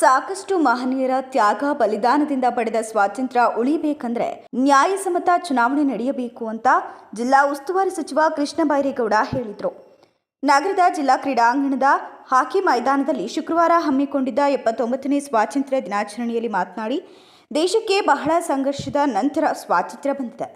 ಸಾಕಷ್ಟು ಮಹನೀಯರ ತ್ಯಾಗ ಬಲಿದಾನದಿಂದ ಪಡೆದ ಸ್ವಾತಂತ್ರ್ಯ ಉಳಿಬೇಕಂದ್ರೆ ನ್ಯಾಯಸಮ್ಮತ ಚುನಾವಣೆ ನಡೆಯಬೇಕು ಅಂತ ಜಿಲ್ಲಾ ಉಸ್ತುವಾರಿ ಸಚಿವ ಕೃಷ್ಣ ಬೈರೇಗೌಡ ಹೇಳಿದರು. ನಗರದ ಜಿಲ್ಲಾ ಕ್ರೀಡಾಂಗಣದ ಹಾಕಿ ಮೈದಾನದಲ್ಲಿ ಶುಕ್ರವಾರ ಹಮ್ಮಿಕೊಂಡಿದ್ದ ಎಪ್ಪತ್ತೊಂಬತ್ತನೇ ಸ್ವಾತಂತ್ರ್ಯ ದಿನಾಚರಣೆಯಲ್ಲಿ ಮಾತನಾಡಿ, ದೇಶಕ್ಕೆ ಬಹಳ ಸಂಘರ್ಷದ ನಂತರ ಸ್ವಾತಂತ್ರ್ಯ ಬಂದಿದೆ.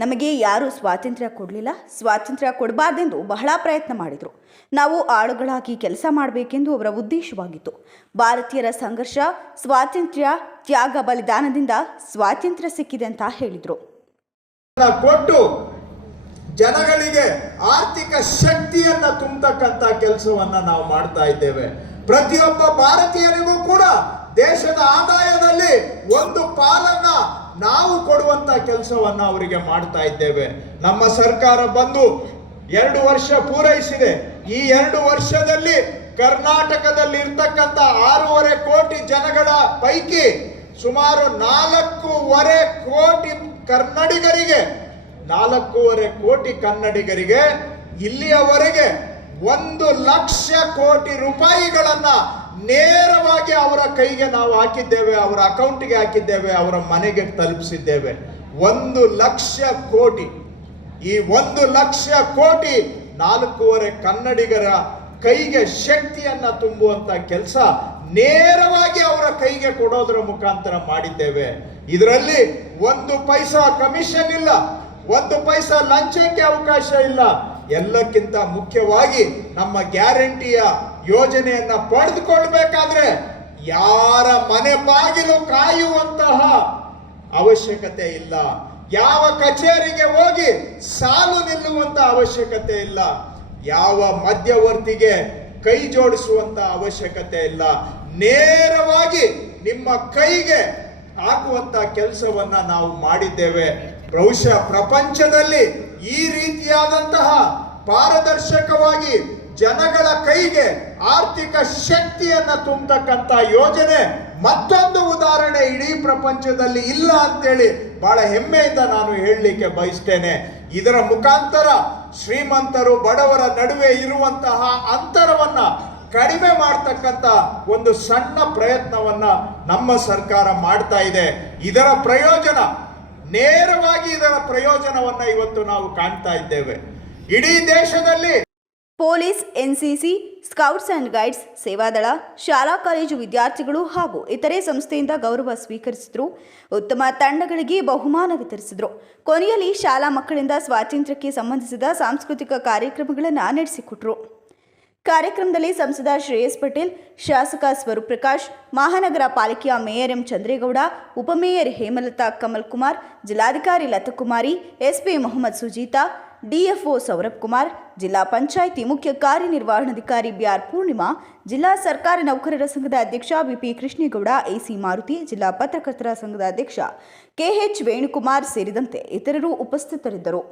ನಮಗೆ ಯಾರೂ ಸ್ವಾತಂತ್ರ್ಯ ಕೊಡಲಿಲ್ಲ, ಸ್ವಾತಂತ್ರ್ಯ ಕೊಡಬಾರ್ದೆಂದು ಬಹಳ ಪ್ರಯತ್ನ ಮಾಡಿದರು. ನಾವು ಆಳುಗಳಾಗಿ ಕೆಲಸ ಮಾಡಬೇಕೆಂದು ಅವರ ಉದ್ದೇಶವಾಗಿತ್ತು. ಭಾರತೀಯರ ಸಂಘರ್ಷ, ಸ್ವಾತಂತ್ರ್ಯ, ತ್ಯಾಗ ಬಲಿದಾನದಿಂದ ಸ್ವಾತಂತ್ರ್ಯ ಸಿಕ್ಕಿದೆ ಅಂತ ಹೇಳಿದರು. ಕೊಟ್ಟು ಜನಗಳಿಗೆ ಆರ್ಥಿಕ ಶಕ್ತಿಯನ್ನ ತುಂಬತಕ್ಕಂತ ಕೆಲಸವನ್ನ ನಾವು ಮಾಡ್ತಾ ಇದ್ದೇವೆ. ಪ್ರತಿಯೊಬ್ಬ ಭಾರತೀಯರಿಗೂ ಕೂಡ ದೇಶದ ಆದಾಯದಲ್ಲಿ ಒಂದು ಪಾಲನ್ನ ನಾವು ಕೊಡುವಂತ ಕೆಲಸವನ್ನ ಅವರಿಗೆ ಮಾಡ್ತಾ ಇದ್ದೇವೆ. ನಮ್ಮ ಸರ್ಕಾರ ಬಂದು ಎರಡು ವರ್ಷ ಪೂರೈಸಿದೆ. ಈ ಎರಡು ವರ್ಷದಲ್ಲಿ ಕರ್ನಾಟಕದಲ್ಲಿ ಇರ್ತಕ್ಕಂಥ ಆರೂವರೆ ಕೋಟಿ ಜನಗಳ ಪೈಕಿ ಸುಮಾರು ನಾಲ್ಕೂವರೆ ಕೋಟಿ ಕನ್ನಡಿಗರಿಗೆ, ನಾಲ್ಕೂವರೆ ಕೋಟಿ ಕನ್ನಡಿಗರಿಗೆ ಇಲ್ಲಿಯವರೆಗೆ ಒಂದು ಲಕ್ಷ ಕೋಟಿ ರೂಪಾಯಿಗಳನ್ನ ನೇರವಾಗಿ ಅವರ ಕೈಗೆ ನಾವು ಹಾಕಿದ್ದೇವೆ, ಅವರ ಅಕೌಂಟ್ಗೆ ಹಾಕಿದ್ದೇವೆ, ಅವರ ಮನೆಗೆ ತಲುಪಿಸಿದ್ದೇವೆ. ಒಂದು ಲಕ್ಷ ಕೋಟಿ, ಈ ಒಂದು ಲಕ್ಷ ಕೋಟಿ ನಾಲ್ಕೂವರೆ ಕನ್ನಡಿಗರ ಕೈಗೆ ಶಕ್ತಿಯನ್ನ ತುಂಬುವಂತ ಕೆಲಸ ನೇರವಾಗಿ ಅವರ ಕೈಗೆ ಕೊಡೋದ್ರ ಮುಖಾಂತರ ಮಾಡಿದ್ದೇವೆ. ಇದರಲ್ಲಿ ಒಂದು ಪೈಸಾ ಕಮಿಷನ್ ಇಲ್ಲ, ಒಂದು ಪೈಸಾ ಲಂಚಕ್ಕೆ ಅವಕಾಶ ಇಲ್ಲ. ಎಲ್ಲಕ್ಕಿಂತ ಮುಖ್ಯವಾಗಿ ನಮ್ಮ ಗ್ಯಾರಂಟಿಯ ಯೋಜನೆಯನ್ನ ಪಡೆದುಕೊಳ್ಬೇಕಾದ್ರೆ ಯಾರ ಮನೆ ಬಾಗಿಲು ಕಾಯುವಂತಹ ಅವಶ್ಯಕತೆ ಇಲ್ಲ. ಯಾವ ಕಚೇರಿಗೆ ಹೋಗಿ ಸಾಲು ನಿಲ್ಲುವಂತ ಅವಶ್ಯಕತೆ ಇಲ್ಲ. ಯಾವ ಮಧ್ಯವರ್ತಿಗೆ ಕೈ ಜೋಡಿಸುವಂತ ಅವಶ್ಯಕತೆ ಇಲ್ಲ. ನೇರವಾಗಿ ನಿಮ್ಮ ಕೈಗೆ ಹಾಕುವಂತ ಕೆಲಸವನ್ನ ನಾವು ಮಾಡಿದ್ದೇವೆ. ಬಹುಶಃ ಪ್ರಪಂಚದಲ್ಲಿ ಈ ರೀತಿಯಾದಂತಹ ಪಾರದರ್ಶಕವಾಗಿ ಜನಗಳ ಕೈಗೆ ಆರ್ಥಿಕ ಶಕ್ತಿಯನ್ನು ತುಂಬತಕ್ಕಂಥ ಯೋಜನೆ ಮತ್ತೊಂದು ಉದಾಹರಣೆ ಇಡೀ ಪ್ರಪಂಚದಲ್ಲಿ ಇಲ್ಲ ಅಂತೇಳಿ ಬಹಳ ಹೆಮ್ಮೆಯಿಂದ ನಾನು ಹೇಳಲಿಕ್ಕೆ ಬಯಸ್ತೇನೆ. ಇದರ ಮುಖಾಂತರ ಶ್ರೀಮಂತರು ಬಡವರ ನಡುವೆ ಇರುವಂತಹ ಅಂತರವನ್ನ ಕಡಿಮೆ ಮಾಡ್ತಕ್ಕಂಥ ಒಂದು ಸಣ್ಣ ಪ್ರಯತ್ನವನ್ನ ನಮ್ಮ ಸರ್ಕಾರ ಮಾಡ್ತಾ ಇದೆ. ಇದರ ಪ್ರಯೋಜನ ನೇರವಾಗಿ ಇದರ ಪ್ರಯೋಜನವನ್ನ ಇವತ್ತು ನಾವು ಕಾಣ್ತಾ ಇದ್ದೇವೆ. ಇಡೀ ದೇಶದಲ್ಲಿ police, NCC, scouts and guides, Seva Dal, ಶಾಲಾ, ಕಾಲೇಜು ವಿದ್ಯಾರ್ಥಿಗಳು ಹಾಗೂ ಇತರೆ ಸಂಸ್ಥೆಯಿಂದ ಗೌರವ ಸ್ವೀಕರಿಸಿದ್ರು. ಉತ್ತಮ ತಂಡಗಳಿಗೆ ಬಹುಮಾನ ವಿತರಿಸಿದ್ರು. ಕೊನೆಯಲ್ಲಿ ಶಾಲಾ ಮಕ್ಕಳಿಂದ ಸ್ವಾತಂತ್ರ್ಯಕ್ಕೆ ಸಂಬಂಧಿಸಿದ ಸಾಂಸ್ಕೃತಿಕ ಕಾರ್ಯಕ್ರಮಗಳನ್ನು ನಡೆಸಿಕೊಟ್ರು. ಕಾರ್ಯಕ್ರಮದಲ್ಲಿ ಸಂಸದ ಶ್ರೇಯಸ್ ಪಟೇಲ್, ಶಾಸಕ ಸ್ವರೂಪ್ ಪ್ರಕಾಶ್ ಮಹಾನಗರ ಪಾಲಿಕೆಯ ಮೇಯರ್ ಎಂ ಚಂದ್ರೇಗೌಡ, ಉಪಮೇಯರ್ ಹೇಮಲತಾ ಕಮಲ್ ಕುಮಾರ್ ಜಿಲ್ಲಾಧಿಕಾರಿ ಲತಕುಮಾರಿ, ಎಸ್ಪಿ ಮೊಹಮ್ಮದ್ ಸುಜೀತಾ, ಡಿಎಫ್ಒ ಸೌರಭ್ ಕುಮಾರ್, ಜಿಲ್ಲಾ ಪಂಚಾಯಿತಿ ಮುಖ್ಯ ಕಾರ್ಯನಿರ್ವಹಣಾಧಿಕಾರಿ ಬಿಆರ್ ಪೂರ್ಣಿಮಾ, ಜಿಲ್ಲಾ ಸರ್ಕಾರಿ ನೌಕರರ ಸಂಘದ ಅಧ್ಯಕ್ಷ ಬಿಪಿ ಕೃಷ್ಣೇಗೌಡ, ಎಸಿ ಮಾರುತಿ, ಜಿಲ್ಲಾ ಪತ್ರಕರ್ತರ ಸಂಘದ ಅಧ್ಯಕ್ಷ ಕೆಎಚ್ ವೇಣುಕುಮಾರ್ ಸೇರಿದಂತೆ ಇತರರು ಉಪಸ್ಥಿತರಿದ್ದರು.